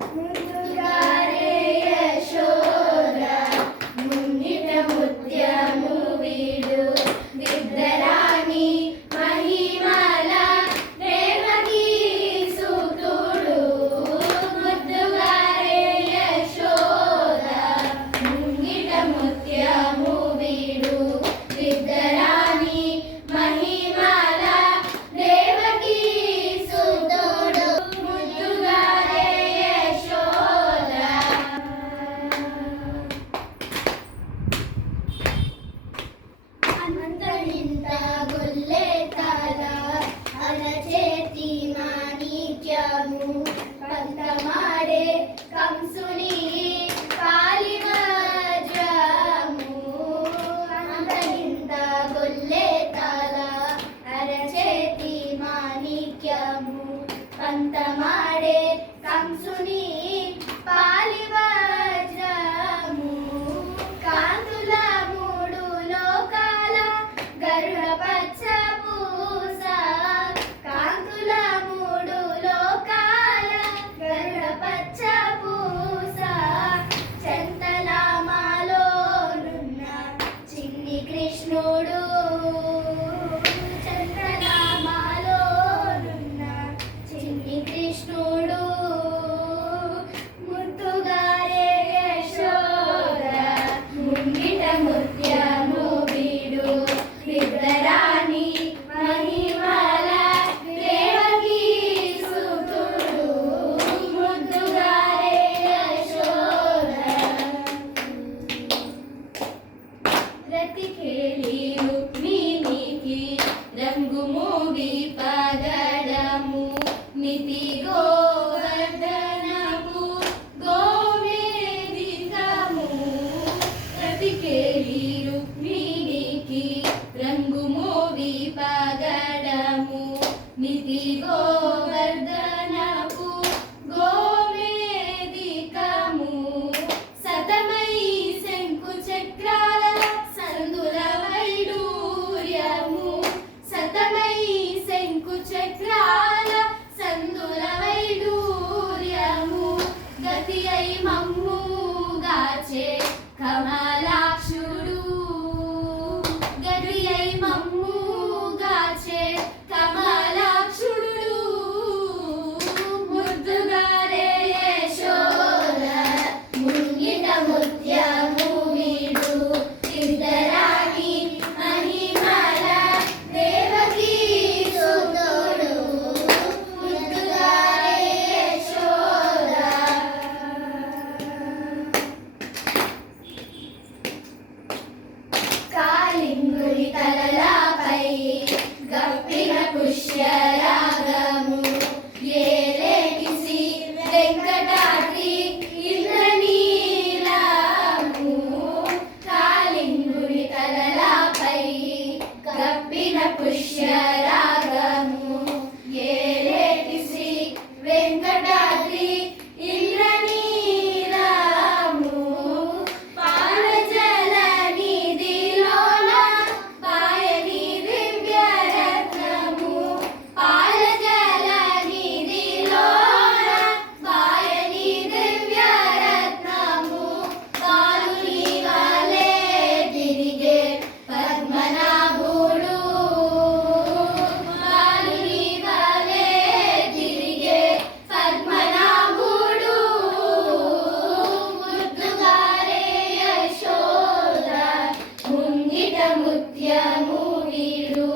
ముందుగానే యశోద ముంగిట ముత్యము వీడు నిద్రరాణి మహిమల దేవకీ సుతుడు. ముద్దుగారే యశోద ముంగిట ముత్యము వీడు నిద్రరాణి మహిమల దేవకీ సుతుడు. ముద్దుగారే యశోద. అంతరింత గొల్లె తల అరచేతి మాణిక్యము పంతమాడే కంసుని కాలివజ్రము. అంతరింత గొల్లె తల అరచేతి మాణిక్యము పంతమాడే కంసుని పాలివజ్రము. కాంతుల మూడు లోకాల గరుడ పచ్చ పూస. కాంతుల మూడు లోకాల గరుడ పచ్చ పూస. చంతలామాలోనున్న చిన్ని కృష్ణుడు. చంతలామాలోనున్న చిన్ని కృష్ణుడు. ముద్దుగారే యశోద ముంగిట ముత్యము వీడు నిద్రరాణి మహిమల దేవకీ సుతుడు. ముద్దుగారే యశోద. రతికేలి రుక్మిణికి రంగు మోగి పగడము నితి గోవర్ధనము గోవేదికము. రతికేలి రుక్మిణికి రంగు మోగి పగడము నితి గోవర్ధనము గోవేదికము. సతమై శంకు చక్రాల సందుల వైడూర్యము. సతమై శంకు చక్రాల సందుల వైడూర్యము. గతి అయి మమ్ము గాచే కమలాక్షుడు. గతి అయి మమ్ము గాచే కమలాక్షుడు. ముద్దుగారే యశోద ముంగిట ముత్యము వీడు నిద్రరాణి మహిమల దేవకీ సుతుడు. ముద్దుగారే యశోద. కాళింగుని తలలపై గప్పిన పుష్యరాగము ఏలేకిసి వెంకటాద్రి ఇంద్రనీలము. కాళింగుని తలలపై గప్పిన పుష్యరాగము ఏలేకిసి వెంకటాద్రి ఇంద్రనీలము. పాలజల నిధిలోన పాయని దివ్యరత్నము. పాలజల నిధిలోన పాయని దివ్యరత్నము. బాలుని వలె తిరిగే పద్మనాభుడు. బాలుని వలె తిరిగే పద్మనాభుడు. ముద్దుగారే యశోద ముంగిట ముత్యము వీడు